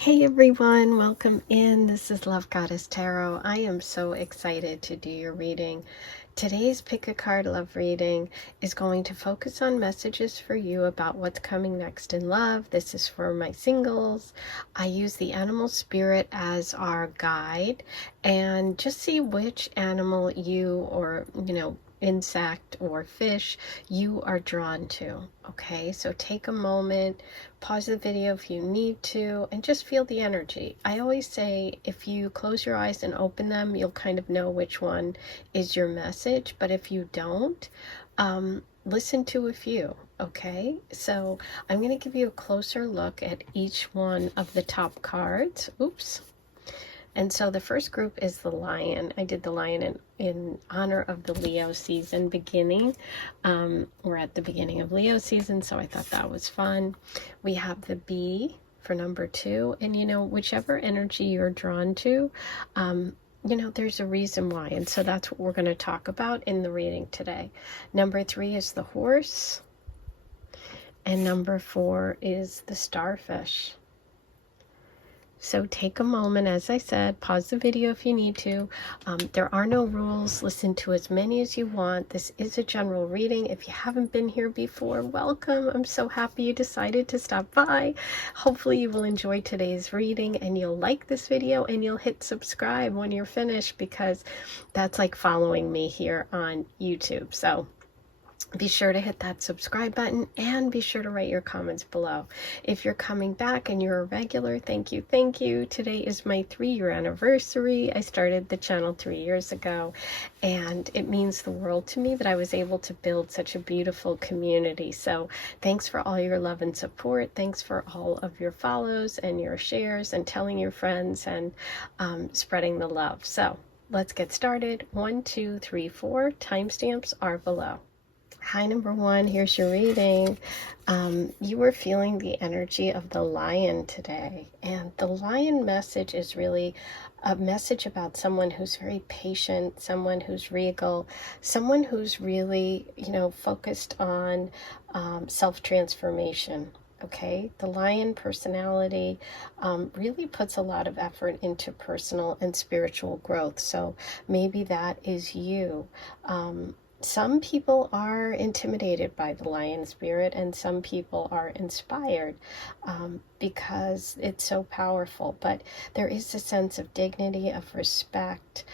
Hey everyone, welcome in. This is Love Goddess Tarot. I am so excited to do your reading. Today's Pick a Card Love reading is going to focus on messages for you about what's coming next in love. This is for my singles. I use the animal spirit as our guide and just see which animal you or, insect or fish you are drawn to. Okay, so take a moment, pause the video if you need to, and just feel the energy. I always say if you close your eyes and open them, you'll kind of know which one is your message, but if you don't, listen to a few. Okay, so I'm going to give you a closer look at each one of the top cards. Oops. And so the first group is the lion. I did the lion in honor of the Leo season beginning. We're at the beginning of Leo season, so I thought that was fun. We have the bee for number 2. And, whichever energy you're drawn to, there's a reason why. And so that's what we're going to talk about in the reading today. Number 3 is the horse. And number 4 is the starfish. So take a moment, as I said, pause the video if you need to. There are no rules. Listen to as many as you want. This is a general reading. If you haven't been here before, welcome. I'm so happy you decided to stop by. Hopefully you will enjoy today's reading and you'll like this video and you'll hit subscribe when you're finished, because that's like following me here on YouTube. So be sure to hit that subscribe button and be sure to write your comments below. If you're coming back and you're a regular, thank you, thank you. Today is my 3-year anniversary. I started the channel 3 years ago, and it means the world to me that I was able to build such a beautiful community. So thanks for all your love and support. Thanks for all of your follows and your shares and telling your friends and spreading the love. So let's get started. 1, 2, 3, 4. Timestamps are below. Hi, number 1, here's your reading. You were feeling the energy of the lion today, and the lion message is really a message about someone who's very patient, someone who's regal, someone who's really, focused on self-transformation. Okay, the lion personality really puts a lot of effort into personal and spiritual growth. So maybe that is you. Some people are intimidated by the lion spirit, and some people are inspired because it's so powerful. But there is a sense of dignity, of respect,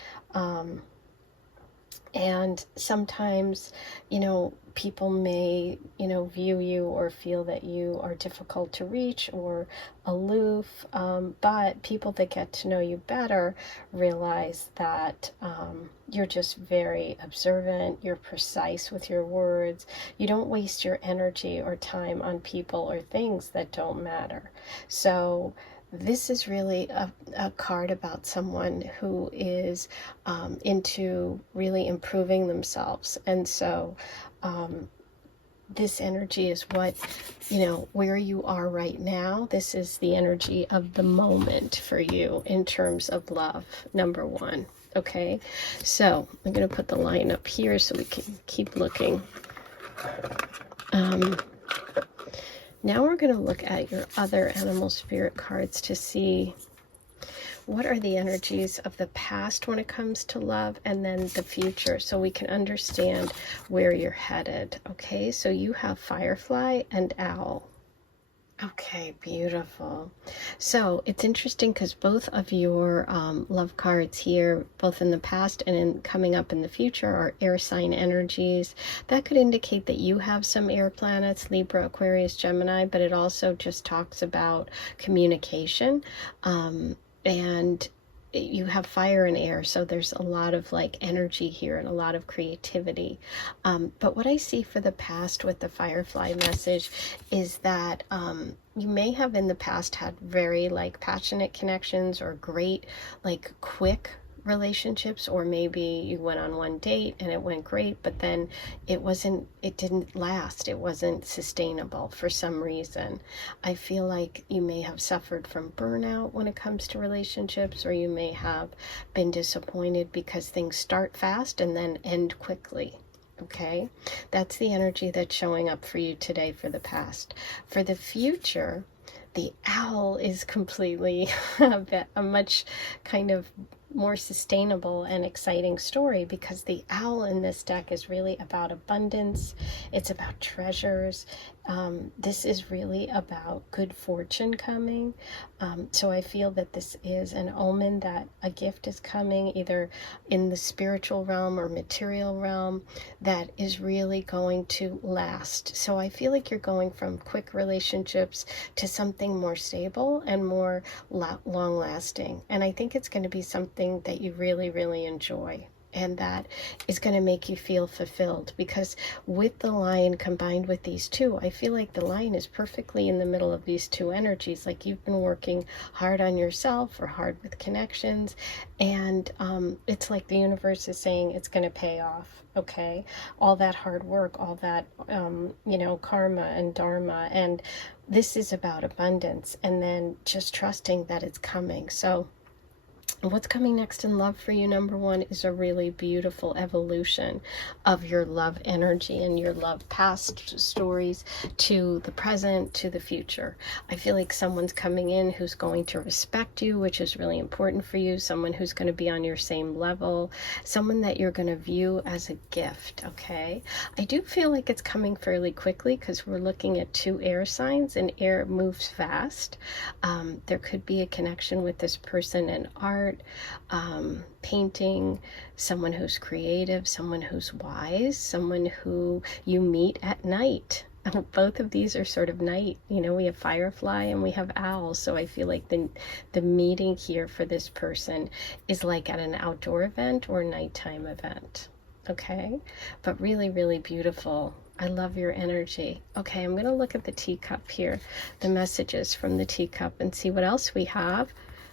and sometimes, people may, view you or feel that you are difficult to reach or aloof, but people that get to know you better realize that you're just very observant, you're precise with your words, you don't waste your energy or time on people or things that don't matter. So this is really a card about someone who is into really improving themselves. And so this energy is what, where you are right now. This is the energy of the moment for you in terms of love, number 1. Okay, so I'm going to put the line up here so we can keep looking. Now we're going to look at your other animal spirit cards to see what are the energies of the past when it comes to love, and then the future, so we can understand where you're headed. Okay, so you have Firefly and Owl. Okay, beautiful. So it's interesting because both of your love cards here, both in the past and in coming up in the future, are air sign energies. That could indicate that you have some air planets, Libra, Aquarius, Gemini, but it also just talks about communication. And you have fire and air, so there's a lot of energy here and a lot of creativity. But what I see for the past with the Firefly message is that you may have in the past had very passionate connections or great quick relationships, or maybe you went on one date and it went great, but then it didn't last, it wasn't sustainable for some reason. I feel like you may have suffered from burnout when it comes to relationships, or you may have been disappointed because things start fast and then end quickly. Okay, that's the energy that's showing up for you today for the past. For the future, the owl is completely a much kind of more sustainable and exciting story, because the owl in this deck is really about abundance. It's about treasures. This is really about good fortune coming. So I feel that this is an omen that a gift is coming, either in the spiritual realm or material realm, that is really going to last. So I feel like you're going from quick relationships to something more stable and more long lasting. And I think it's going to be something that you really, really enjoy, and that is going to make you feel fulfilled, because with the lion combined with these two, I feel like the lion is perfectly in the middle of these two energies. Like you've been working hard on yourself or hard with connections, and it's like the universe is saying it's going to pay off. Okay, all that hard work, all that karma and dharma, and this is about abundance, and then just trusting that it's coming. So what's coming next in love for you, number one, is a really beautiful evolution of your love energy and your love past stories to the present, to the future. I feel like someone's coming in who's going to respect you, which is really important for you. Someone who's going to be on your same level, someone that you're going to view as a gift. Okay, I do feel like it's coming fairly quickly, because we're looking at two air signs, and air moves fast. There could be a connection with this person in art, painting, someone who's creative, someone who's wise, someone who you meet at night. Both of these are sort of night. We have firefly and we have owl. So I feel like the meeting here for this person is like at an outdoor event or nighttime event. Okay, but really, really beautiful. I love your energy. Okay, I'm going to look at the teacup here, the messages from the teacup, and see what else we have.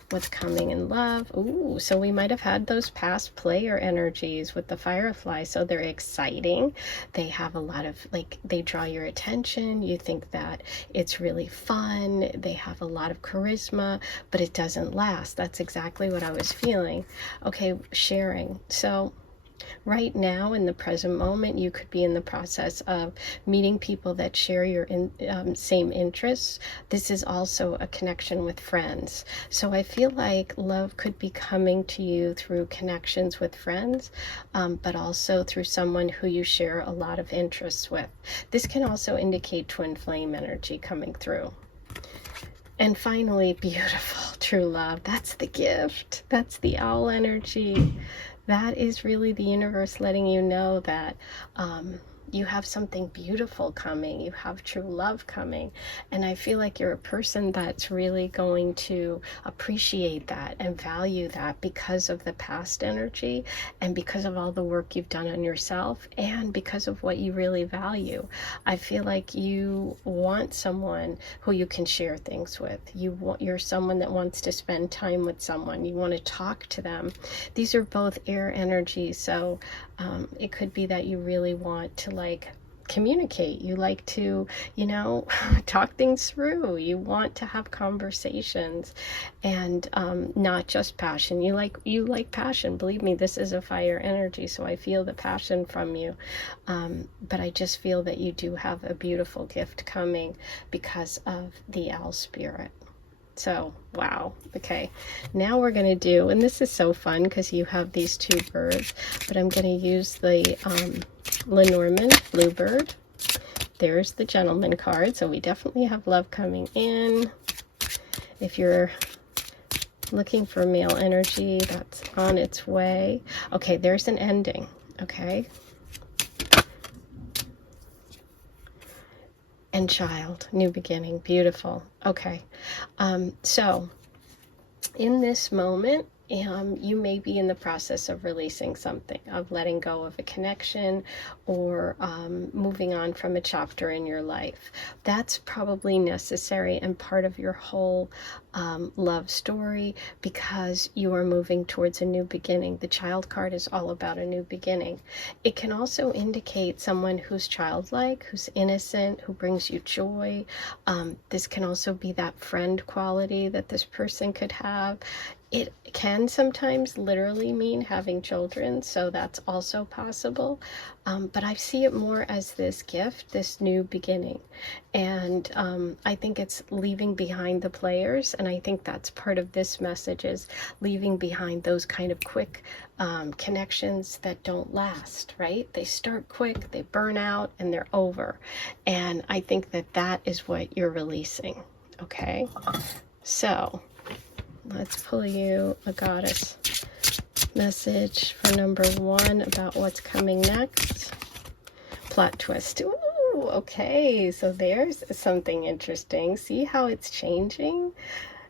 What's coming in love? Ooh, so we might have had those past player energies with the firefly. So they're exciting. They have a lot of, they draw your attention. You think that it's really fun. They have a lot of charisma, but it doesn't last. That's exactly what I was feeling. Okay, sharing. So right now, in the present moment, you could be in the process of meeting people that share your same interests. This is also a connection with friends. So I feel like love could be coming to you through connections with friends, but also through someone who you share a lot of interests with. This can also indicate twin flame energy coming through. And finally, beautiful, true love. That's the gift. That's the owl energy. That is really the universe letting you know that you have something beautiful coming. You have true love coming. And I feel like you're a person that's really going to appreciate that and value that because of the past energy, and because of all the work you've done on yourself, and because of what you really value. I feel like you want someone who you can share things with. You're someone that wants to spend time with someone. You want to talk to them. These are both air energies, so it could be that you really want to communicate. You like to, talk things through. You want to have conversations, and not just passion. You like passion. Believe me, this is a fire energy, so I feel the passion from you. But I just feel that you do have a beautiful gift coming because of the owl spirit. So, wow. Okay, now we're going to do, and this is so fun because you have these two birds, but I'm going to use the Lenormand bluebird. There's the gentleman card, so we definitely have love coming in. If you're looking for male energy, that's on its way. Okay, there's an ending. Okay. And child, new beginning, beautiful. Okay, so in this moment, you may be in the process of releasing something, of letting go of a connection, or moving on from a chapter in your life. That's probably necessary and part of your whole love story, because you are moving towards a new beginning. The child card is all about a new beginning. It can also indicate someone who's childlike, who's innocent, who brings you joy. This can also be that friend quality that this person could have. It can sometimes literally mean having children, so that's also possible. But I see it more as this gift, this new beginning. And I think it's leaving behind the players, and I think that's part of this message, is leaving behind those kind of quick connections that don't last, right? They start quick, they burn out, and they're over. And I think that that is what you're releasing, okay? So let's pull you a goddess message for number 1 about what's coming next. Plot twist. Ooh, okay, so there's something interesting. See how it's changing?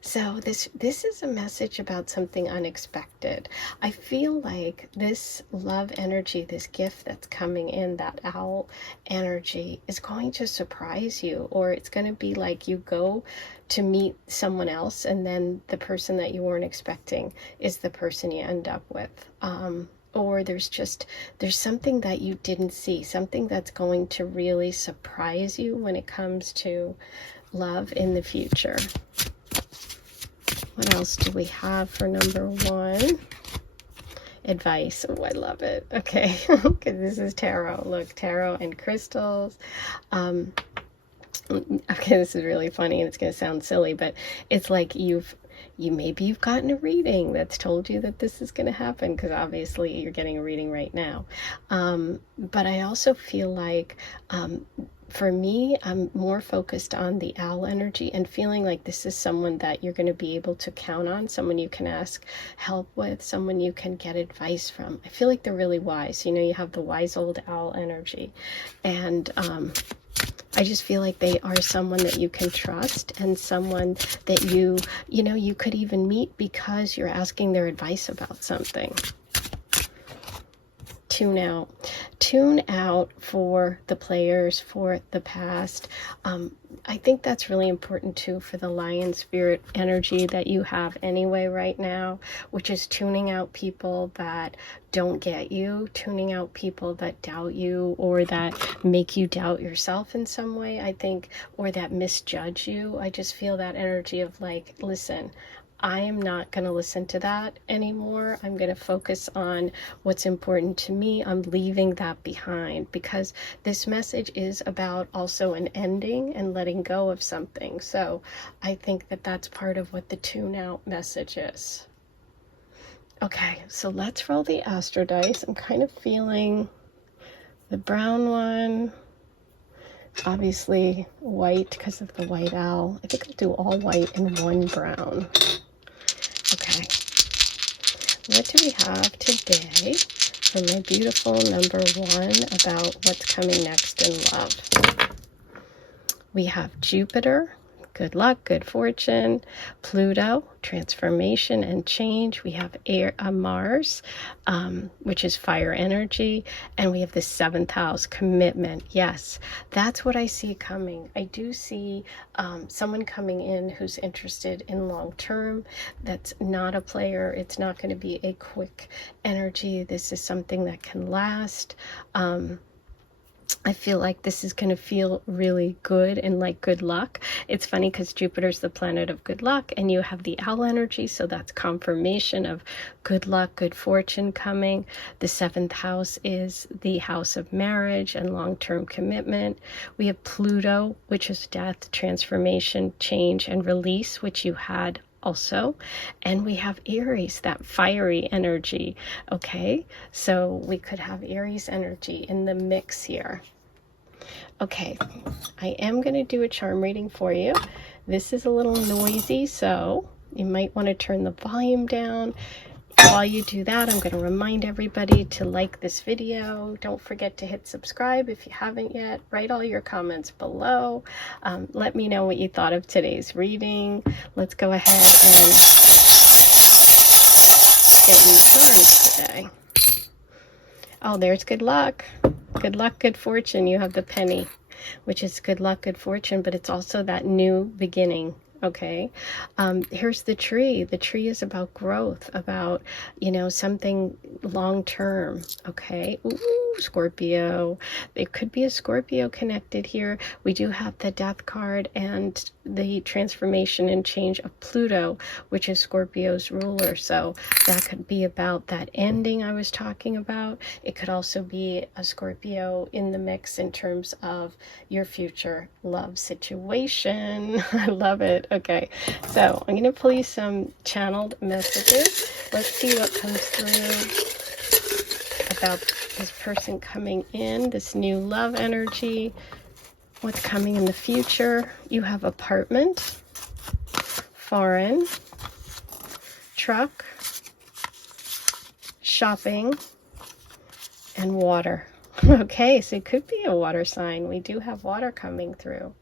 So this is a message about something unexpected. I feel like this love energy, this gift that's coming in, that owl energy, is going to surprise you, or it's going to be like you go to meet someone else and then the person that you weren't expecting is the person you end up with. Or there's something that you didn't see, something that's going to really surprise you when it comes to love in the future. What else do we have for number 1? Advice. Oh, I love it. Okay, because this is tarot. Look, tarot and crystals. Okay, this is really funny and it's going to sound silly, but it's like maybe you've gotten a reading that's told you that this is going to happen, because obviously you're getting a reading right now. But I also feel like for me, I'm more focused on the owl energy and feeling like this is someone that you're going to be able to count on, someone you can ask help with, someone you can get advice from. I feel like they're really wise. You know, you have the wise old owl energy. And I just feel like they are someone that you can trust, and someone that you could even meet because you're asking their advice about something. Tune out for the players, for the past. I think that's really important too for the lion spirit energy that you have anyway right now, which is tuning out people that don't get you, tuning out people that doubt you or that make you doubt yourself in some way, I think, or that misjudge you. I just feel that energy of like, listen, I am not going to listen to that anymore. I'm going to focus on what's important to me. I'm leaving that behind, because this message is about also an ending and letting go of something. So I think that that's part of what the tune out message is. Okay, so let's roll the astro dice. I'm kind of feeling the brown one. Obviously white because of the white owl. I think I'll do all white and 1 brown. Okay, what do we have today for my beautiful number 1 about what's coming next in love? We have Jupiter, good luck, good fortune. Pluto, transformation and change. We have Mars, which is fire energy. And we have the 7th house, commitment. Yes, that's what I see coming. I do see someone coming in who's interested in long term. That's not a player. It's not going to be a quick energy. This is something that can last. I feel like this is going to feel really good and like good luck. It's funny because Jupiter's the planet of good luck, and you have the owl energy, so that's confirmation of good luck, good fortune coming. The 7th house is the house of marriage and long-term commitment. We have Pluto, which is death, transformation, change, and release, which you had also. And we have Aries, that fiery energy. Okay, so we could have Aries energy in the mix here. Okay, I am going to do a charm reading for you. This is a little noisy, so you might want to turn the volume down. While you do that, I'm going to remind everybody to like this video. Don't forget to hit subscribe if you haven't yet. Write all your comments below. Let me know what you thought of today's reading. Let's go ahead and get you charms today. Oh, there's good luck. Good luck, good fortune. You have the penny, which is good luck, good fortune, but it's also that new beginning. okay? Here's the tree. The tree is about growth, about, something long-term, okay? Ooh, Scorpio. It could be a Scorpio connected here. We do have the death card and the transformation and change of Pluto, which is Scorpio's ruler. So that could be about that ending I was talking about. It could also be a Scorpio in the mix in terms of your future love situation. I love it. Okay, so I'm going to pull you some channeled messages. Let's see what comes through about this person coming in, this new love energy, what's coming in the future. You have apartment, foreign, truck, shopping, and water. Okay, so it could be a water sign. We do have water coming through.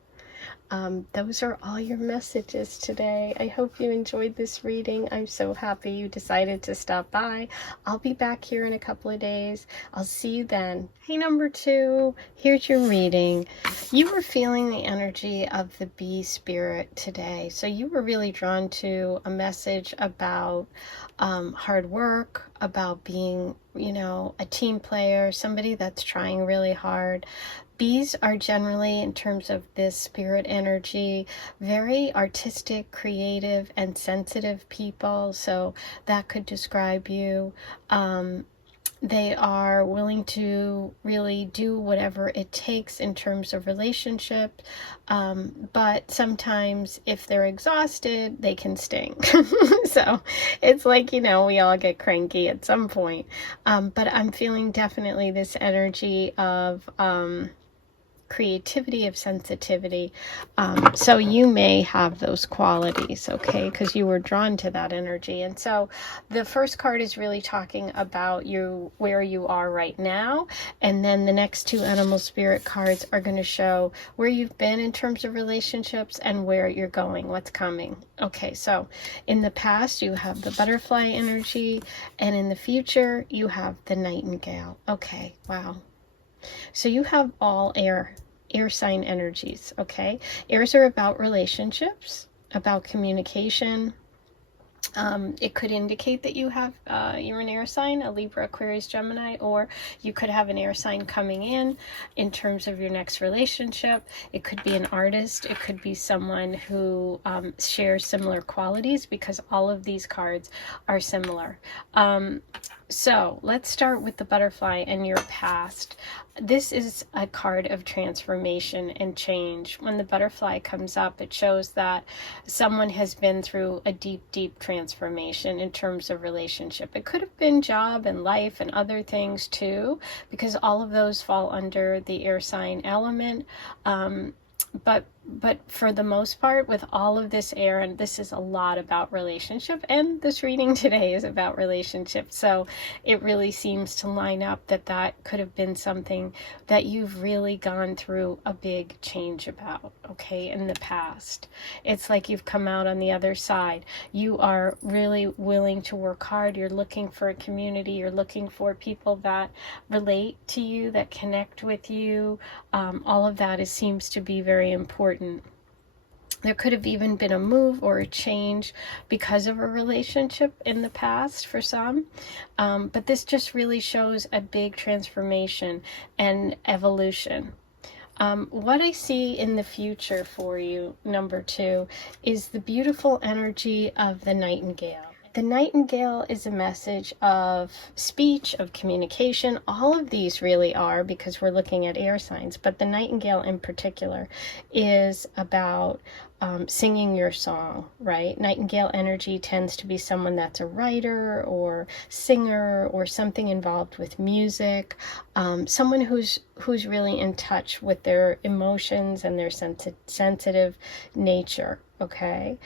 Those are all your messages today. I hope you enjoyed this reading. I'm so happy you decided to stop by. I'll be back here in a couple of days. I'll see you then. Hey, number 2, here's your reading. You were feeling the energy of the bee spirit today. So you were really drawn to a message about hard work, about being, a team player, somebody that's trying really hard. Bees are generally, in terms of this spirit energy, very artistic, creative, and sensitive people. So that could describe you. They are willing to really do whatever it takes in terms of relationship. But sometimes if they're exhausted, they can sting. So it's like, we all get cranky at some point. But I'm feeling definitely this energy of creativity, of sensitivity. So you may have those qualities, okay, because you were drawn to that energy. And so the first card is really talking about where you are right now, and then the next 2 animal spirit cards are going to show where you've been in terms of relationships and where you're going, what's coming. Okay, so in the past you have the butterfly energy, and in the future you have the nightingale. Okay, wow. So you have all air sign energies, okay? Airs are about relationships, about communication. It could indicate that you're an air sign, a Libra, Aquarius, Gemini, or you could have an air sign coming in terms of your next relationship. It could be an artist. It could be someone who shares similar qualities, because all of these cards are similar. So let's start with the butterfly and your past. This is a card of transformation and change. When the butterfly comes up, it shows that someone has been through a deep, deep transformation in terms of relationship. It could have been job and life and other things too, because all of those fall under the air sign element. But for the most part, with all of this air, and this is a lot about relationship, and this reading today is about relationships, so it really seems to line up that could have been something that you've really gone through a big change about, okay, in the past. It's like you've come out on the other side. You are really willing to work hard. You're looking for a community. You're looking for people that relate to you, that connect with you. All of that seems to be very important. There could have even been a move or a change because of a relationship in the past for some. But this just really shows a big transformation and evolution. What I see in the future for you, number 2, is the beautiful energy of the nightingale. The nightingale is a message of speech, of communication. All of these really are, because we're looking at air signs, but the nightingale in particular is about singing your song, right? Nightingale energy tends to be someone that's a writer or singer or something involved with music, someone who's really in touch with their emotions and their sensitive nature, okay?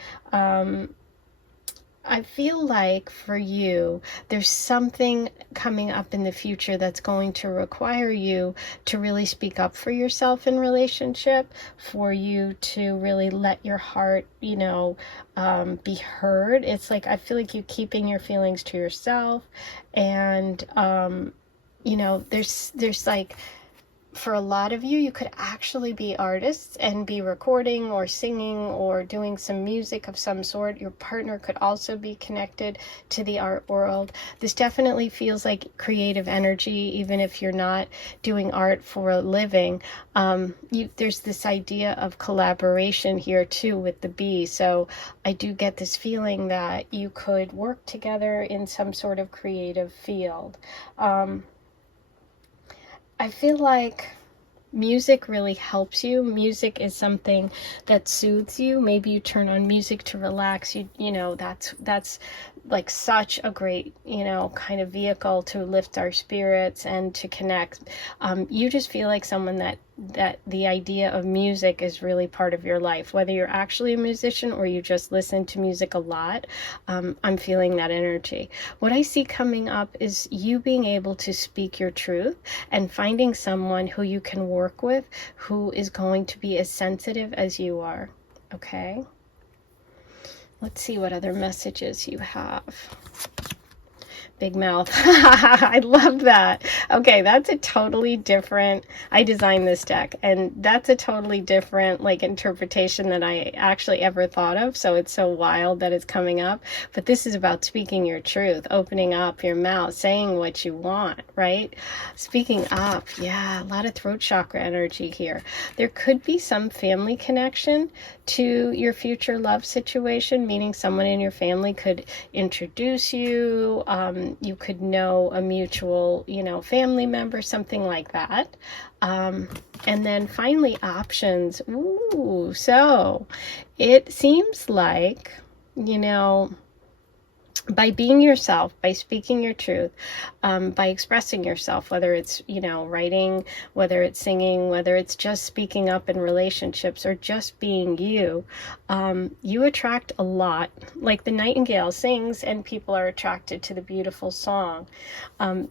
I feel like for you, there's something coming up in the future that's going to require you to really speak up for yourself in relationship, for you to really let your heart, be heard. It's like, I feel like you're keeping your feelings to yourself, and, there's like for a lot of you, you could actually be artists and be recording or singing or doing some music of some sort. Your partner could also be connected to the art world. This definitely feels like creative energy, even if you're not doing art for a living. There's this idea of collaboration here too with the bee. So I do get this feeling that you could work together in some sort of creative field. I feel like music really helps you. Music is something that soothes you. Maybe you turn on music to relax. You know, that's like such a great, kind of vehicle to lift our spirits and to connect. You just feel like someone that the idea of music is really part of your life, whether you're actually a musician or you just listen to music a lot. I'm feeling that energy. What I see coming up is you being able to speak your truth and finding someone who you can work with, who is going to be as sensitive as you are. Okay? Let's see what other messages you have. Big mouth. I love that. Okay, that's a totally different, I designed this deck, and that's a totally different interpretation than I actually ever thought of. So it's so wild that it's coming up. But this is about speaking your truth, opening up your mouth, saying what you want, right? Speaking up. Yeah, a lot of throat chakra energy here. There could be some family connection to your future love situation, meaning someone in your family could introduce you. You could know a mutual, family member, something like that. And then finally, options. Ooh, so it seems like, by being yourself, by speaking your truth, by expressing yourself, whether it's, writing, whether it's singing, whether it's just speaking up in relationships or just being you, you attract a lot. Like the nightingale sings and people are attracted to the beautiful song.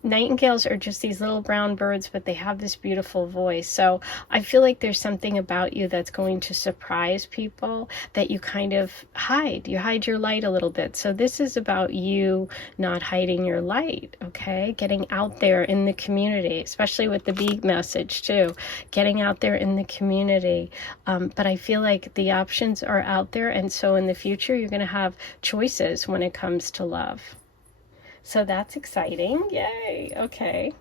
Nightingales are just these little brown birds, but they have this beautiful voice. So I feel like there's something about you that's going to surprise people that you kind of hide. You hide your light a little bit. So this is about you not hiding your light, okay? Getting out there in the community, especially with the bee message too, getting out there in the community. But I feel like the options are out there, and so in the future you're going to have choices when it comes to love. So that's exciting. Yay. Okay.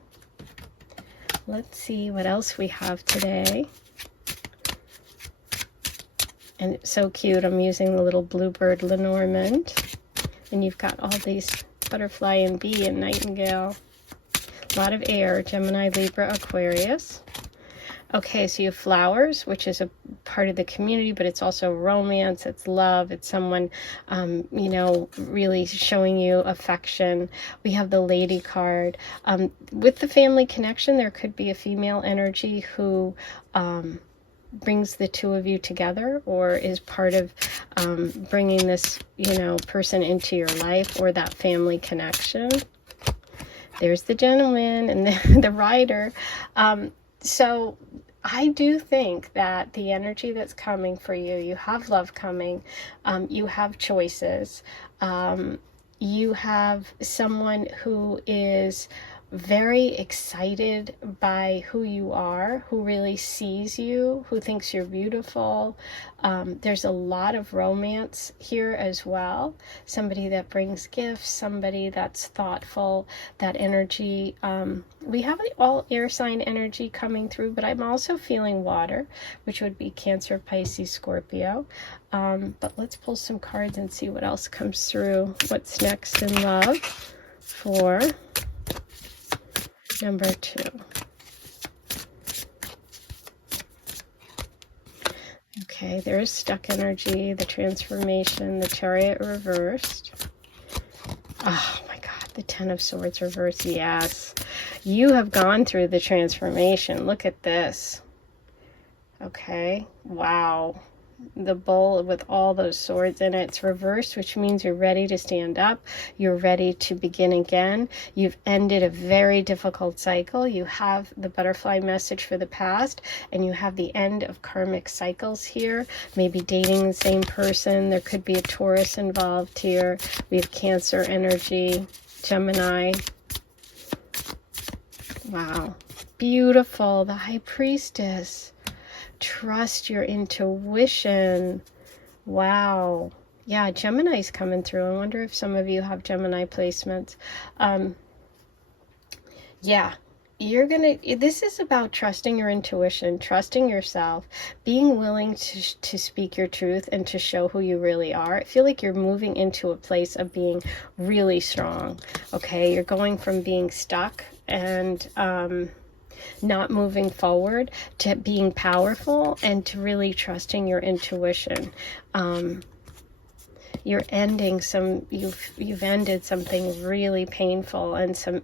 Let's see what else we have today. And it's so cute. I'm using the little bluebird Lenormand. And you've got all these butterfly and bee and nightingale. A lot of air, Gemini, Libra, Aquarius. Okay, so you have flowers, which is a part of the community, but it's also romance, it's love, it's someone, really showing you affection. We have the Lady card. With the family connection, there could be a female energy who brings the two of you together, or is part of bringing this, person into your life, or that family connection. There's the gentleman and the rider. So I do think that the energy that's coming for you, you have love coming, you have choices, you have someone who is very excited by who you are, who really sees you, who thinks you're beautiful. There's a lot of romance here as well. Somebody that brings gifts, somebody that's thoughtful, that energy. We have all air sign energy coming through, but I'm also feeling water, which would be Cancer, Pisces, Scorpio. But let's pull some cards and see what else comes through. What's next in love for number 2. Okay, there is stuck energy, the transformation, the Chariot reversed. Oh my God, the Ten of Swords reversed. Yes, you have gone through the transformation. Look at this. Okay, wow. The bull with all those swords in it. It's reversed, which means you're ready to stand up. You're ready to begin again. You've ended a very difficult cycle. You have the butterfly message for the past, and you have the end of karmic cycles here. Maybe dating the same person. There could be a Taurus involved here. We have Cancer energy, Gemini. Wow. Beautiful. The High Priestess. Trust your intuition. Wow. Yeah, Gemini's coming through. I wonder if some of you have Gemini placements. Yeah, this is about trusting your intuition, trusting yourself, being willing to speak your truth and to show who you really are. I feel like you're moving into a place of being really strong. Okay, you're going from being stuck and not moving forward to being powerful and to really trusting your intuition. You're ending you've ended something really painful and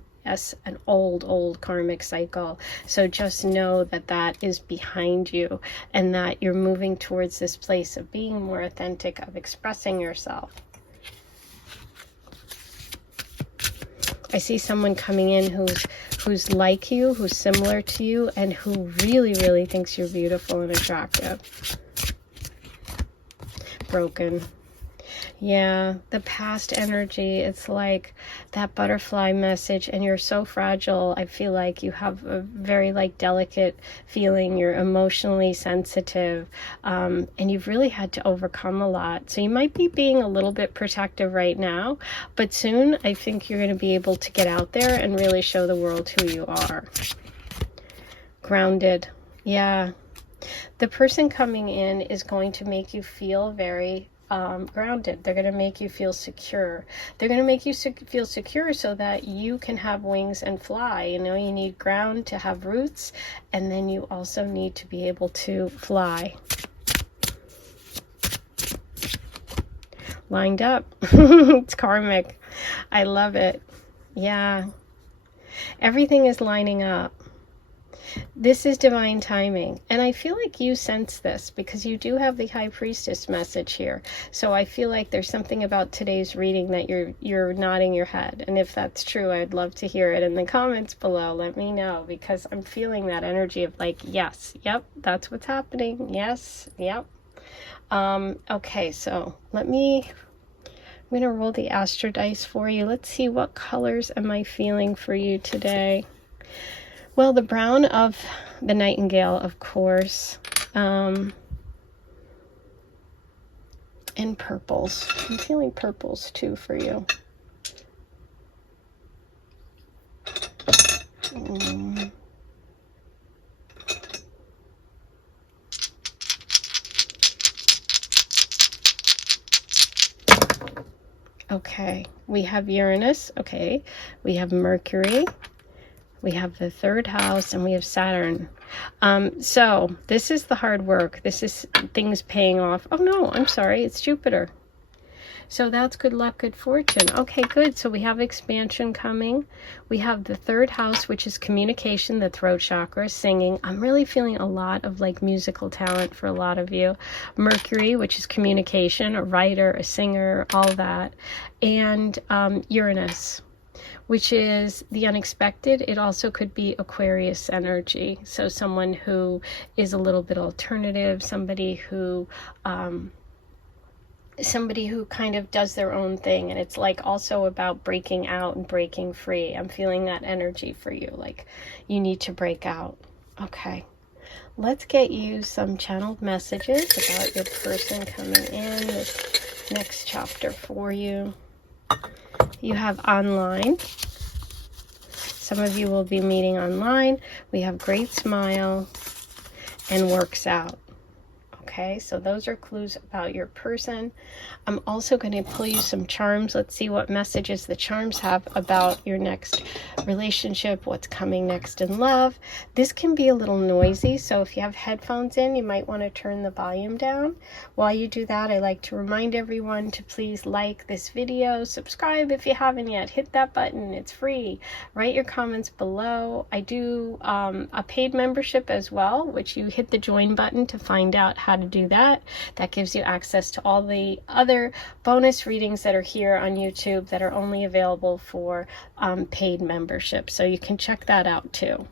an old karmic cycle. So just know that that is behind you and that you're moving towards this place of being more authentic, of expressing yourself. I see someone coming in who's like you, who's similar to you, and who really, really thinks you're beautiful and attractive. Broken. Yeah, the past energy, it's like that butterfly message, and you're so fragile. I feel like you have a very delicate feeling. You're emotionally sensitive, and you've really had to overcome a lot. So you might be being a little bit protective right now, but soon I think you're going to be able to get out there and really show the world who you are. Grounded. Yeah. The person coming in is going to make you feel very grounded. They're going to make you feel secure. They're going to make you feel secure so that you can have wings and fly. You know, you need ground to have roots, and then you also need to be able to fly. Lined up. It's karmic. I love it. Yeah. Everything is lining up. This is divine timing, and I feel like you sense this because you do have the High Priestess message here. So I feel like there's something about today's reading that you're nodding your head, and if that's true, I'd love to hear it in the comments below. Let me know, because I'm feeling that energy of yes, yep, that's what's happening. Yes, yep. Okay, so I'm going to roll the Astro dice for you. Let's see, what colors am I feeling for you today? Well, the brown of the nightingale, of course, and purples. I'm feeling purples too for you. Okay, we have Uranus. Okay, we have Mercury. We have the third house, and we have Saturn. So this is the hard work. This is things paying off. Oh no, I'm sorry, it's Jupiter. So that's good luck, good fortune. Okay, good. So we have expansion coming. We have the third house, which is communication, the throat chakra, singing. I'm really feeling a lot of musical talent for a lot of you. Mercury, which is communication, a writer, a singer, all that. And Uranus, which is the unexpected. It also could be Aquarius energy. So someone who is a little bit alternative, somebody who kind of does their own thing. And it's also about breaking out and breaking free. I'm feeling that energy for you. You need to break out. Okay. Let's get you some channeled messages about your person coming in this next chapter for you. You have online. Some of you will be meeting online. We have great smile and works out. Okay, so those are clues about your person. I'm also going to pull you some charms. Let's see what messages the charms have about your next relationship, what's coming next in love. This can be a little noisy, so if you have headphones in, you might want to turn the volume down. While you do that, I like to remind everyone to please like this video, subscribe if you haven't yet, hit that button, it's free. Write your comments below. I do a paid membership as well, which you hit the join button to find out how to do that. That gives you access to all the other bonus readings that are here on YouTube that are only available for paid membership. So you can check that out too.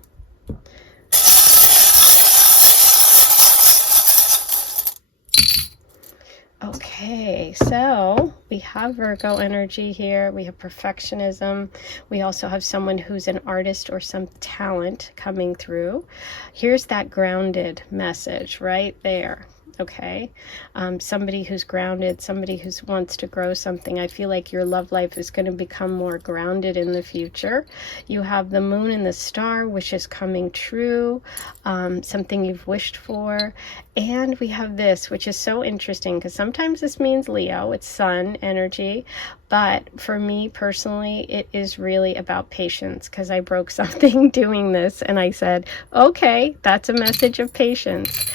Okay, so we have Virgo energy here. We have perfectionism. We also have someone who's an artist or some talent coming through. Here's that grounded message right there. Okay, somebody who's grounded, somebody who wants to grow something. I feel like your love life is going to become more grounded in the future. You have the moon and the star, which is coming true, something you've wished for. And we have this, which is so interesting because sometimes this means Leo, it's sun energy. But for me personally, it is really about patience because I broke something doing this and I said, okay, that's a message of patience.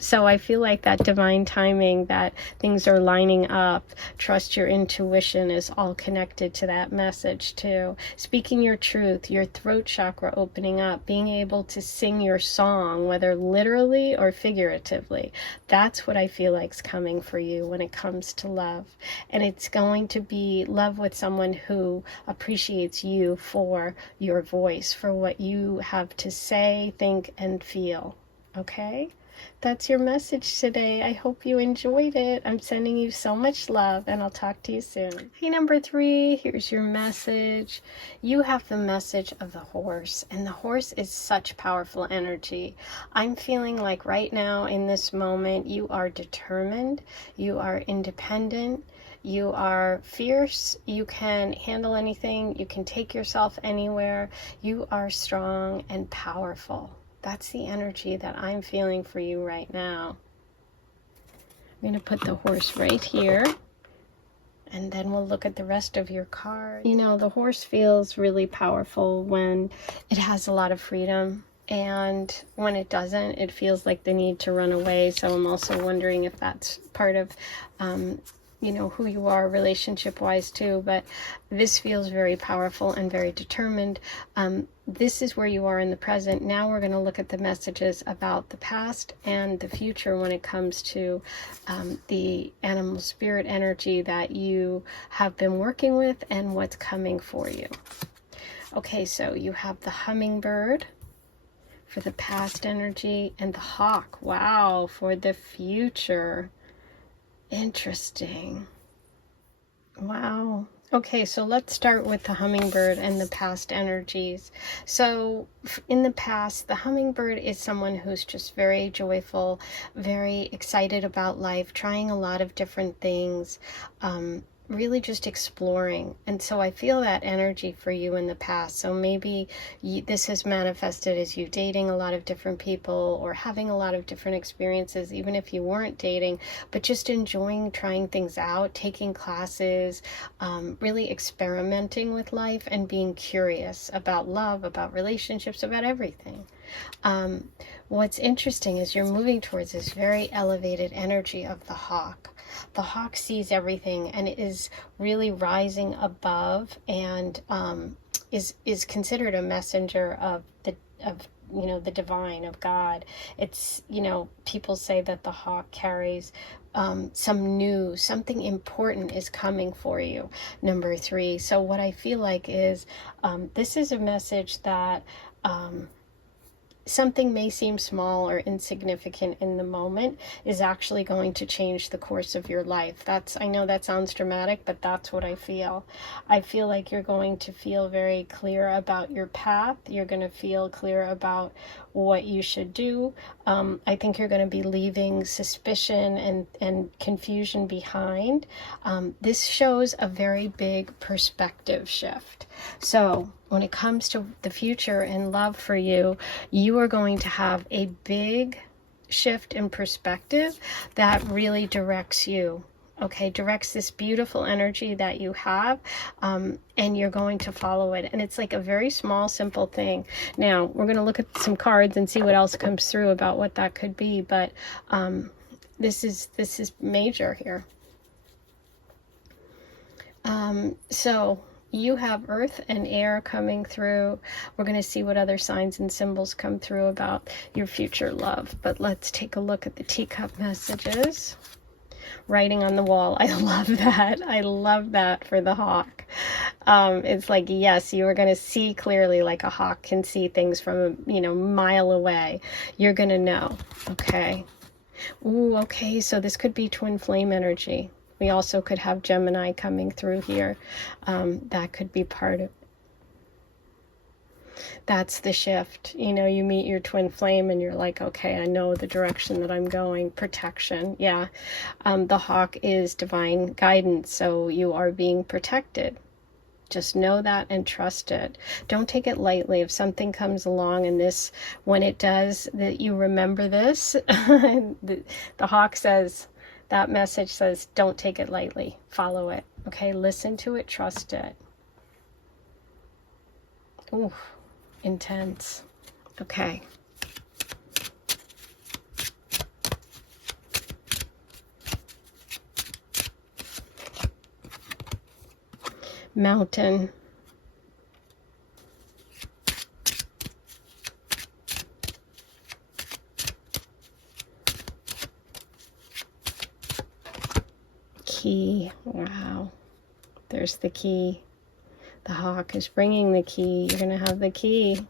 So I feel like that divine timing, that things are lining up, trust your intuition is all connected to that message too. Speaking your truth, your throat chakra opening up, being able to sing your song, whether literally or figuratively. That's what I feel like is coming for you when it comes to love. And it's going to be love with someone who appreciates you for your voice, for what you have to say, think, and feel. Okay? That's your message today. I hope you enjoyed it. I'm sending you so much love, and I'll talk to you soon. Hey, number 3, here's your message. You have the message of the horse, and the horse is such powerful energy. I'm feeling like right now in this moment, you are determined, you are independent, you are fierce, you can handle anything, you can take yourself anywhere, you are strong and powerful. That's the energy that I'm feeling for you right now. I'm going to put the horse right here, and then we'll look at the rest of your card. You know, the horse feels really powerful when it has a lot of freedom, and when it doesn't, it feels like the need to run away. So I'm also wondering if that's part of you know, who you are relationship-wise too, but this feels very powerful and very determined. This is where you are in the present. Now we're going to look at the messages about the past and the future when it comes to the animal spirit energy that you have been working with and what's coming for you. Okay, so you have the hummingbird for the past energy and the hawk, wow, for the future. Interesting. Wow. Okay, so let's start with the hummingbird and the past energies. So in the past, the hummingbird is someone who's just very joyful, very excited about life, trying a lot of different things, really just exploring. And so I feel that energy for you in the past. So maybe this has manifested as you dating a lot of different people or having a lot of different experiences, even if you weren't dating, but just enjoying trying things out, taking classes, really experimenting with life and being curious about love, about relationships, about everything. What's interesting is you're moving towards this very elevated energy of the hawk. The hawk sees everything and is really rising above, and is considered a messenger of you know, the divine, of God. It's, you know, people say that the hawk carries some news, something important is coming for you, number 3. So what I feel like is this is a message that something may seem small or insignificant in the moment is actually going to change the course of your life. I know that sounds dramatic, but that's what I feel. I feel like you're going to feel very clear about your path. You're going to feel clear about what you should do. I think you're going to be leaving suspicion and confusion behind. This shows a very big perspective shift. So when it comes to the future and love for you, you are going to have a big shift in perspective that really directs you. Okay, directs this beautiful energy that you have, and you're going to follow it. And it's like a very small, simple thing. Now, we're going to look at some cards and see what else comes through about what that could be, but this is major here. So you have earth and air coming through. We're going to see what other signs and symbols come through about your future love. But let's take a look at the teacup messages. Writing on the wall. I love that. I love that for the hawk. It's like, yes, you are going to see clearly, like a hawk can see things from a mile away. You're going to know. Okay. Ooh, okay, so this could be twin flame energy. We also could have Gemini coming through here. That could be part of, that's the shift. You know, you meet your twin flame and you're like, okay, I know the direction that I'm going. Protection, yeah. The hawk is divine guidance, so you are being protected. Just know that and trust it. Don't take it lightly. If something comes along and this, when it does, that you remember this. the hawk says, that message says, don't take it lightly. Follow it. Okay, listen to it, trust it. Ooh, intense. Okay. Mountain. Key. Wow. There's the key. The hawk is bringing the key. You're going to have the key.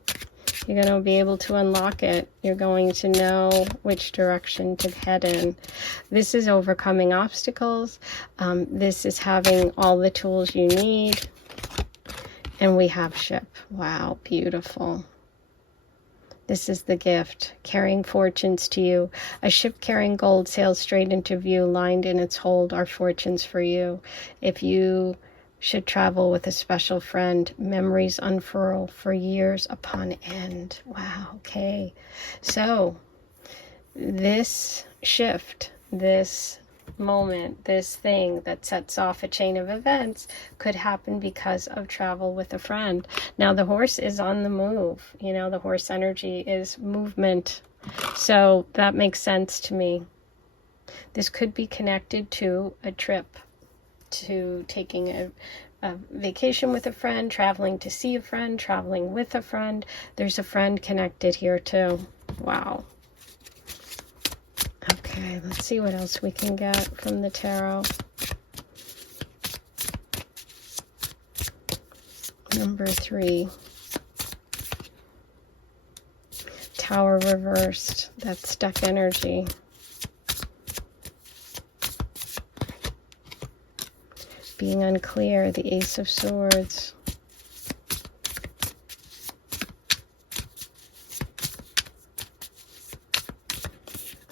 You're going to be able to unlock it. You're going to know which direction to head in. This is overcoming obstacles. This is having all the tools you need. And we have ship. Wow, beautiful. This is the gift, carrying fortunes to you. A ship carrying gold sails straight into view, lined in its hold are fortunes for you. If you should travel with a special friend, memories unfurl for years upon end. Wow, okay. So this shift, this moment, this thing that sets off a chain of events could happen because of travel with a friend. Now the horse is on the move. You know, the horse energy is movement. So that makes sense to me. This could be connected to a trip, to taking a vacation with a friend, traveling to see a friend, traveling with a friend. There's a friend connected here too. Wow. Okay, let's see what else we can get from the tarot. Number 3. Tower reversed. That's stuck energy. Being unclear, the Ace of Swords.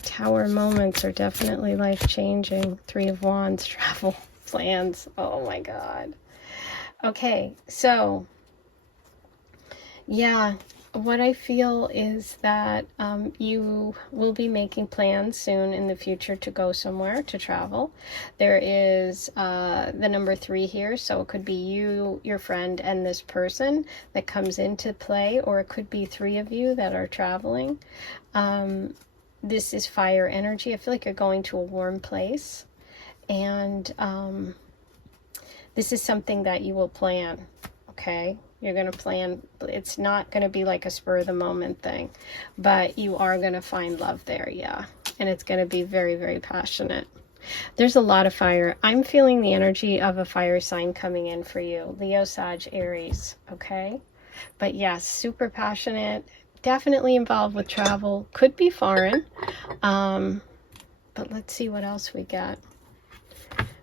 Tower moments are definitely life-changing. 3 of Wands, travel plans. Oh my God. Okay, so yeah, what I feel is that you will be making plans soon in the future to go somewhere, to travel. There is the number 3 here, so it could be you, your friend, and this person that comes into play, or it could be 3 of you that are traveling. This is fire energy. I feel like you're going to a warm place, and this is something that you will plan, okay? You're going to plan. It's not going to be like a spur of the moment thing, but you are going to find love there, yeah. And it's going to be very, very passionate. There's a lot of fire. I'm feeling the energy of a fire sign coming in for you. Leo, Sag, Aries, okay? But yes, super passionate, definitely involved with travel. Could be foreign. But let's see what else we got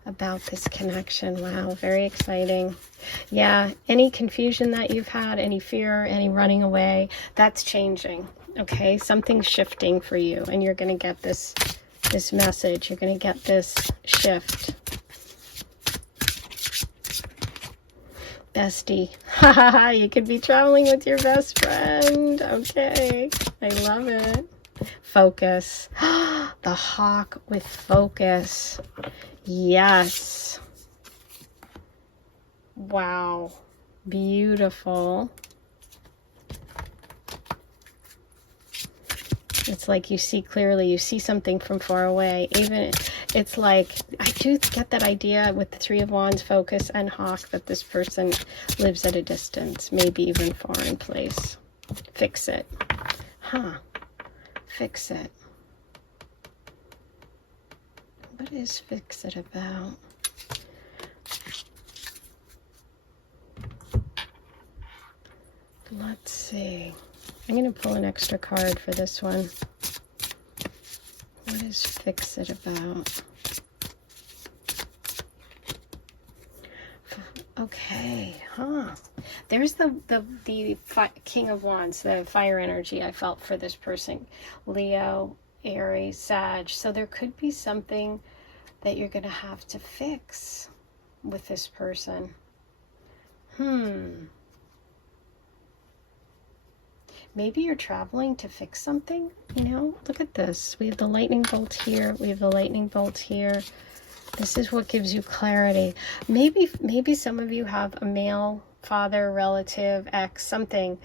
about this connection. Wow, very exciting. Yeah, any confusion that you've had, any fear, any running away, that's changing. Okay, something's shifting for you, and you're going to get this message. You're going to get this shift. Bestie. Haha, you could be traveling with your best friend. Okay, I love it. Focus. The hawk with focus. Yes. Wow. Beautiful. It's like you see clearly, you see something from far away. Even it's like, I do get that idea with the 3 of Wands, focus, and hawk, that this person lives at a distance, maybe even foreign place. Fix it. Huh. Fix it. What is fix it about? Let's see. I'm going to pull an extra card for this one. What is fix it about? Okay, there's the King of Wands, the fire energy I felt for this person. Leo, Aries, Sag. So there could be something that you're going to have to fix with this person. Maybe you're traveling to fix something, you know? Look at this. We have the lightning bolt here. We have the lightning bolt here. This is what gives you clarity. Maybe some of you have a male father, relative, ex, something,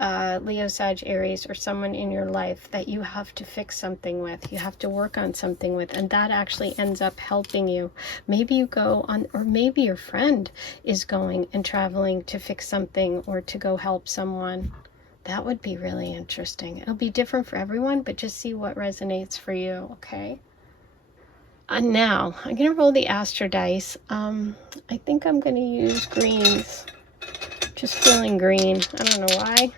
Leo, Sag, Aries, or someone in your life that you have to fix something with. You have to work on something with, and that actually ends up helping you. Maybe you go on, or maybe your friend is going and traveling to fix something or to go help someone. That would be really interesting. It'll be different for everyone, but just see what resonates for you, okay? Now, I'm going to roll the Astro dice. I think I'm going to use greens. Just feeling green. I don't know why.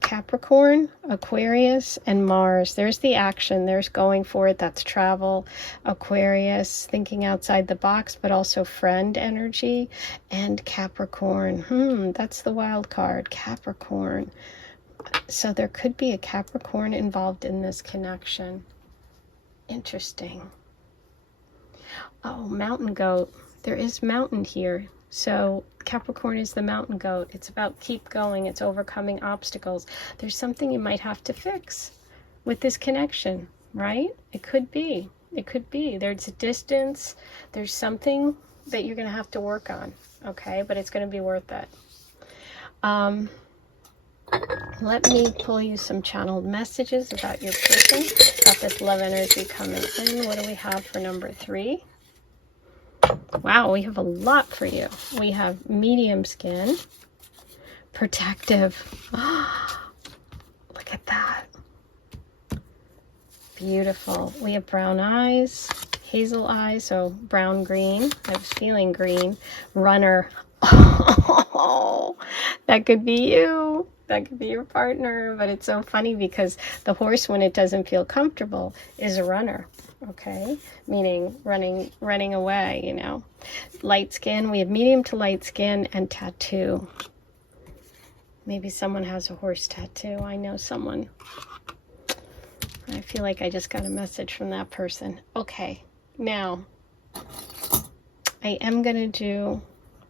Capricorn, Aquarius, and Mars. There's the action. There's going for it. That's travel. Aquarius, thinking outside the box, but also friend energy. And Capricorn. That's the wild card. Capricorn. So there could be a Capricorn involved in this connection. Interesting. Oh, mountain goat. There is mountain here. So Capricorn is the mountain goat. It's about keep going. It's overcoming obstacles. There's something you might have to fix with this connection, right? It could be. It could be. There's a distance. There's something that you're going to have to work on, okay? But it's going to be worth it. Let me pull you some channeled messages about your person, about this love energy coming in. What do we have for number 3? Wow, we have a lot for you. We have medium skin, protective. Look at that. Beautiful. We have brown eyes, hazel eyes, so brown green. I was feeling green. Runner. Oh, that could be you. That could be your partner. But it's so funny because the horse, when it doesn't feel comfortable, is a runner. Okay, meaning running away, you know. Light skin. We have medium to light skin and tattoo. Maybe someone has a horse tattoo. I know someone. I feel like I just got a message from that person. Okay, now I am going to do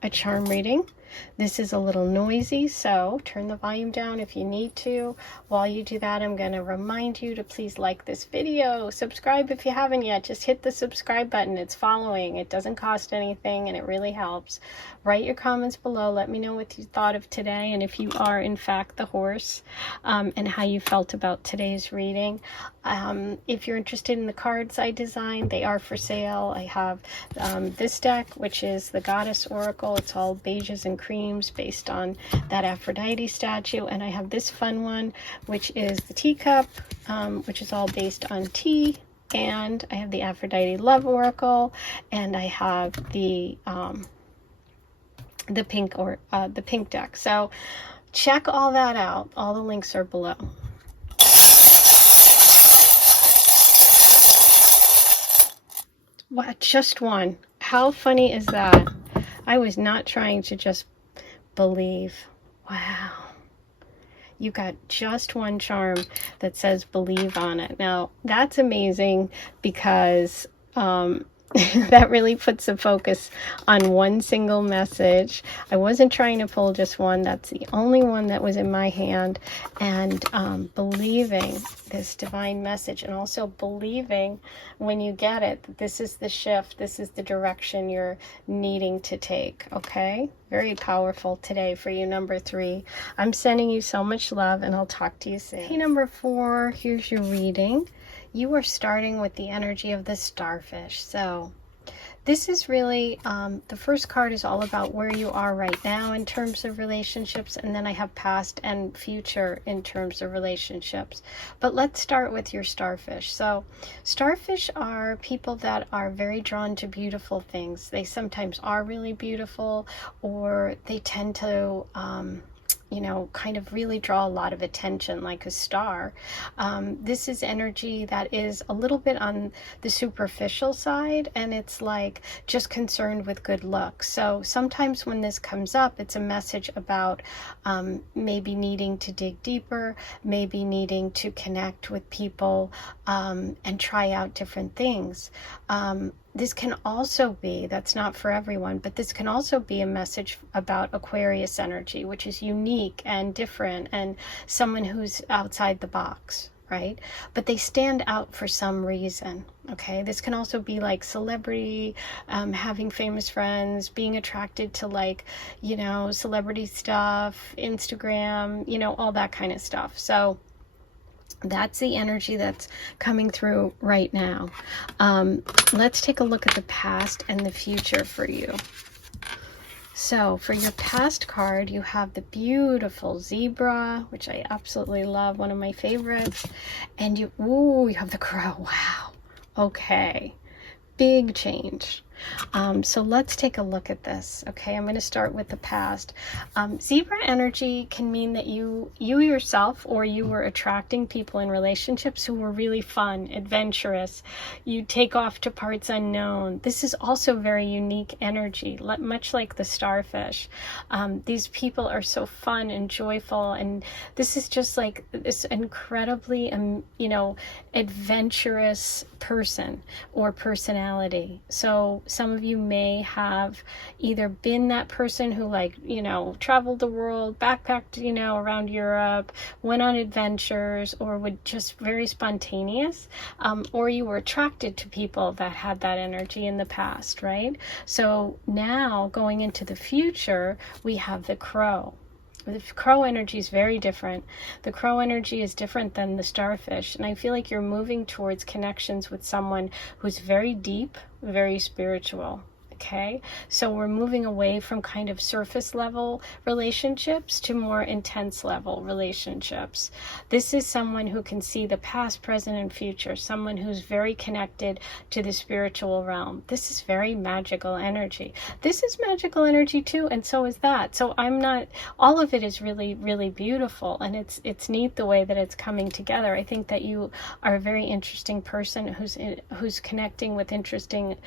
a charm reading. This is a little noisy, so turn the volume down if you need to. While you do that, I'm going to remind you to please like this video. Subscribe if you haven't yet. Just hit the subscribe button. It's following. It doesn't cost anything, and it really helps. Write your comments below. Let me know what you thought of today, and if you are, in fact, the horse, and how you felt about today's reading. If you're interested in the cards I designed, they are for sale. I have this deck, which is the Goddess Oracle. It's all beiges and creams based on that Aphrodite statue, and I have this fun one, which is the teacup, which is all based on tea, and I have the Aphrodite Love Oracle, and I have the pink deck. So check all that out. All the links are below. What? Just one. How funny is that? I was not trying to just believe. Wow. You got just one charm that says believe on it. Now, that's amazing because that really puts the focus on one single message. I wasn't trying to pull just one. That's the only one that was in my hand. And believing this divine message, and also believing when you get it that this is the shift, this is the direction you're needing to take, okay? Very powerful today for you, number 3. I'm sending you so much love, and I'll talk to you soon. Hey, number 4, here's your reading. You are starting with the energy of the starfish. So this is really, the first card is all about where you are right now in terms of relationships, and then I have past and future in terms of relationships. But let's start with your starfish. So starfish are people that are very drawn to beautiful things. They sometimes are really beautiful, or they tend to you know, kind of really draw a lot of attention like a star. This is energy that is a little bit on the superficial side, and it's like just concerned with good looks. So sometimes when this comes up, it's a message about maybe needing to dig deeper, maybe needing to connect with people and try out different things. This can also be, that's not for everyone, but this can also be a message about Aquarius energy, which is unique and different and someone who's outside the box, right? But they stand out for some reason, okay? This can also be like celebrity, having famous friends, being attracted to like, you know, celebrity stuff, Instagram, you know, all that kind of stuff. So that's the energy that's coming through right now. Let's take a look at the past and the future for you. So for your past card, you have the beautiful zebra, which I absolutely love, one of my favorites. And you have the crow. Wow. Okay. Big change. So let's take a look at this. Okay, I'm going to start with the past. Zebra energy can mean that you yourself, or you were attracting people in relationships who were really fun, adventurous. You take off to parts unknown. This is also very unique energy, much like the starfish. These people are so fun and joyful, and this is just like this incredibly, you know, adventurous person or personality. So some of you may have either been that person who, like, you know, traveled the world, backpacked, you know, around Europe, went on adventures, or would just very spontaneous, or you were attracted to people that had that energy in the past, right? So now going into the future, we have the crow. The crow energy is very different. The crow energy is different than the starfish. And I feel like you're moving towards connections with someone who's very deep, very spiritual. Okay, so we're moving away from kind of surface level relationships to more intense level relationships. This is someone who can see the past, present, and future, someone who's very connected to the spiritual realm. This is very magical energy. This is magical energy too, and so is that. So all of it is really, really beautiful, and it's neat the way that it's coming together. I think that you are a very interesting person who's connecting with interesting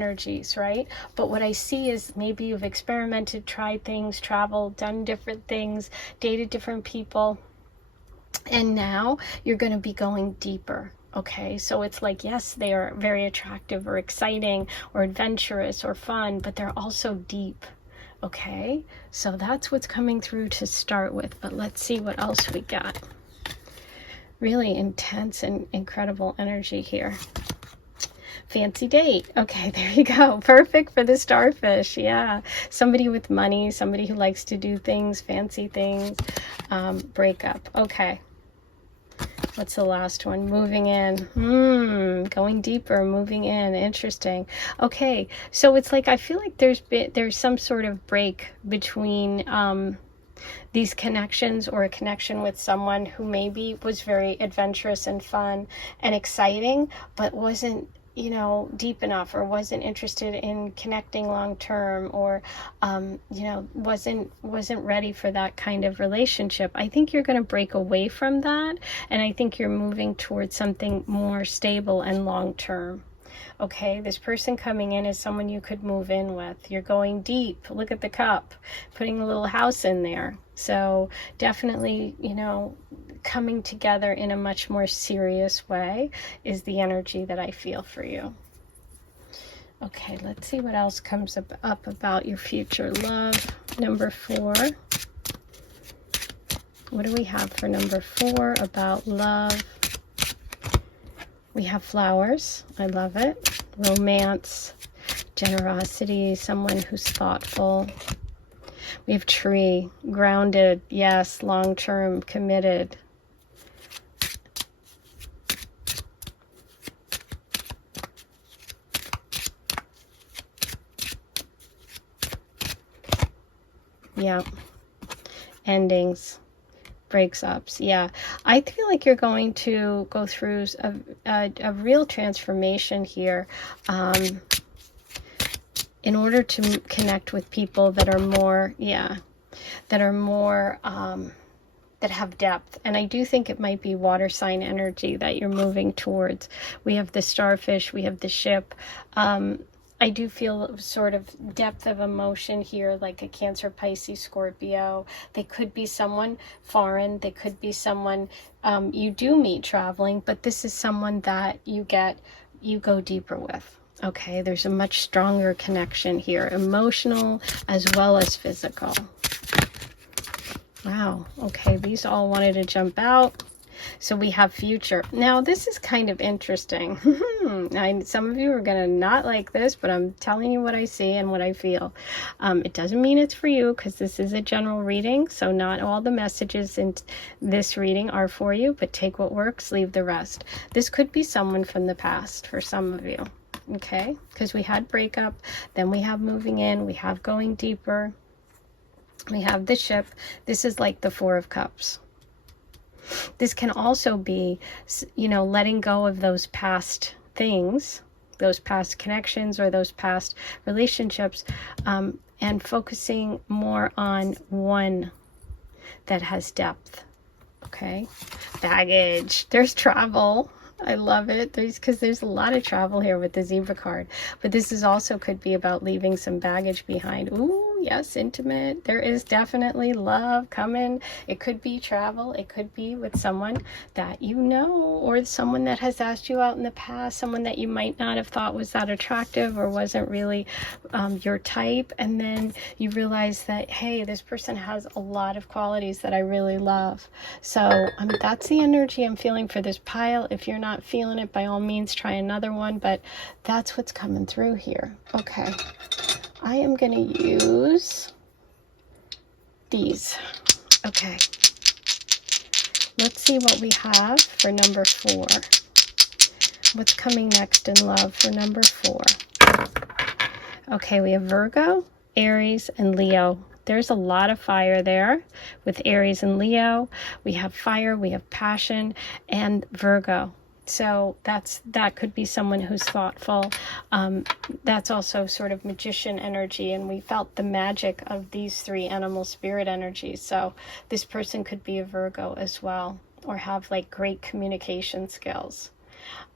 energies, right? But what I see is maybe you've experimented, tried things, traveled, done different things, dated different people, and now you're going to be going deeper. Okay, so it's like, yes, they are very attractive or exciting or adventurous or fun, but they're also deep. Okay, so that's what's coming through to start with, but let's see what else we got. Really intense and incredible energy here. Fancy date. Okay, there you go. Perfect for the starfish. Yeah. Somebody with money, somebody who likes to do things, fancy things. Breakup. Okay. What's the last one? Moving in. Going deeper, moving in. Interesting. Okay. So it's like, I feel like there's some sort of break between these connections, or a connection with someone who maybe was very adventurous and fun and exciting, but wasn't, you know, deep enough, or wasn't interested in connecting long term, or you know, wasn't ready for that kind of relationship. I think you're going to break away from that, and I think you're moving towards something more stable and long term. Okay, this person coming in is someone you could move in with. You're going deep. Look at the cup, putting a little house in there. So definitely, you know, coming together in a much more serious way is the energy that I feel for you. Okay, let's see what else comes up about your future love. Number 4. What do we have for number 4 about love? We have flowers. I love it. Romance, generosity, someone who's thoughtful. We have tree, grounded, yes, long-term, committed. Yeah. Endings. Breaks-ups. Yeah, I feel like you're going to go through a real transformation here in order to connect with people that are more, that are more, that have depth. And I do think it might be water sign energy that you're moving towards. We have the starfish, we have the ship. I do feel sort of depth of emotion here, like a Cancer, Pisces, Scorpio. They could be someone foreign. They could be someone you do meet traveling, but this is someone that you go deeper with. Okay, there's a much stronger connection here, emotional as well as physical. Wow, okay, these all wanted to jump out. So we have future. Now, this is kind of interesting. Some of you are going to not like this, but I'm telling you what I see and what I feel. It doesn't mean it's for you, because this is a general reading, so not all the messages in this reading are for you, but take what works, leave the rest. This could be someone from the past for some of you, okay? Because we had breakup, then we have moving in, we have going deeper, we have the ship. This is like the Four of Cups. This can also be, you know, letting go of those past things, those past connections or those past relationships, and focusing more on one that has depth. Okay, baggage. There's travel. I love it. Because there's a lot of travel here with the zebra card. But this is also could be about leaving some baggage behind. Ooh, yes, intimate. There is definitely love coming. It could be travel. It could be with someone that you know, or someone that has asked you out in the past, someone that you might not have thought was that attractive or wasn't really your type. And then you realize that, hey, this person has a lot of qualities that I really love. So that's the energy I'm feeling for this pile. If you're not feeling it, by all means try another one, but that's what's coming through here. Okay, I am going to use these. Okay, let's see what we have for number 4. What's coming next in love for number 4? Okay, we have Virgo, Aries, and Leo. There's a lot of fire there with Aries and Leo. We have fire, we have passion, and Virgo. So that could be someone who's thoughtful. That's also sort of magician energy, and we felt the magic of these 3 animal spirit energies. So this person could be a Virgo as well, or have like great communication skills.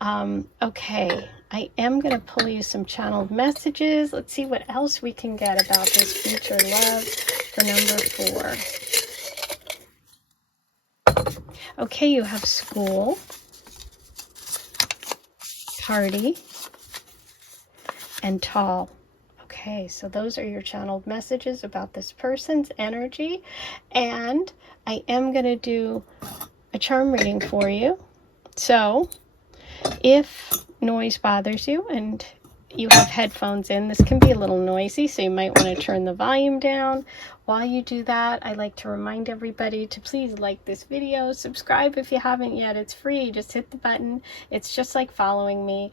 Okay, I am going to pull you some channeled messages. Let's see what else we can get about this future love for number 4. Okay, you have school, party, and tall. Okay, so those are your channeled messages about this person's energy. And I am going to do a charm reading for you. So if noise bothers you and you have headphones in, this can be a little noisy, so you might want to turn the volume down. While you do that, I like to remind everybody to please like this video, subscribe if you haven't yet. It's free, just hit the button. It's just like following me.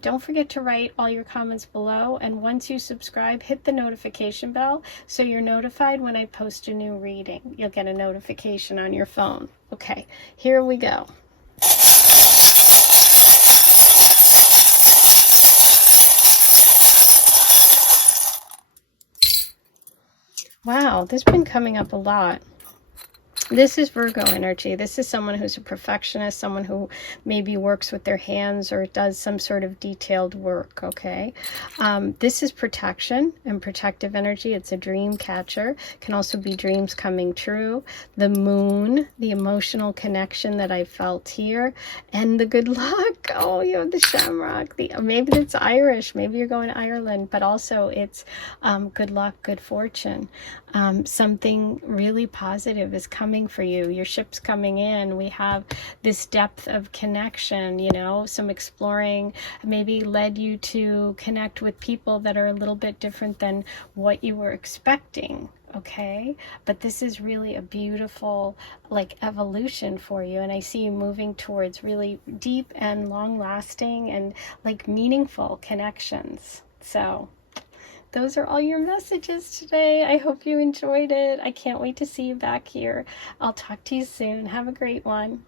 Don't forget to write all your comments below, and once you subscribe, hit the notification bell so you're notified when I post a new reading. You'll get a notification on your phone. Okay, here we go. Wow, this has been coming up a lot. This is Virgo energy. This is someone who's a perfectionist, someone who maybe works with their hands or does some sort of detailed work, okay? This is protection and protective energy. It's a dream catcher. Can also be dreams coming true. The moon, the emotional connection that I felt here, and the good luck. Oh, you have the shamrock. Maybe it's Irish. Maybe you're going to Ireland, but also it's good luck, good fortune. Something really positive is coming for you. Your ship's coming in. We have this depth of connection, you know, some exploring maybe led you to connect with people that are a little bit different than what you were expecting. Okay, but this is really a beautiful like evolution for you, and I see you moving towards really deep and long-lasting and like meaningful connections. So those are all your messages today. I hope you enjoyed it. I can't wait to see you back here. I'll talk to you soon. Have a great one.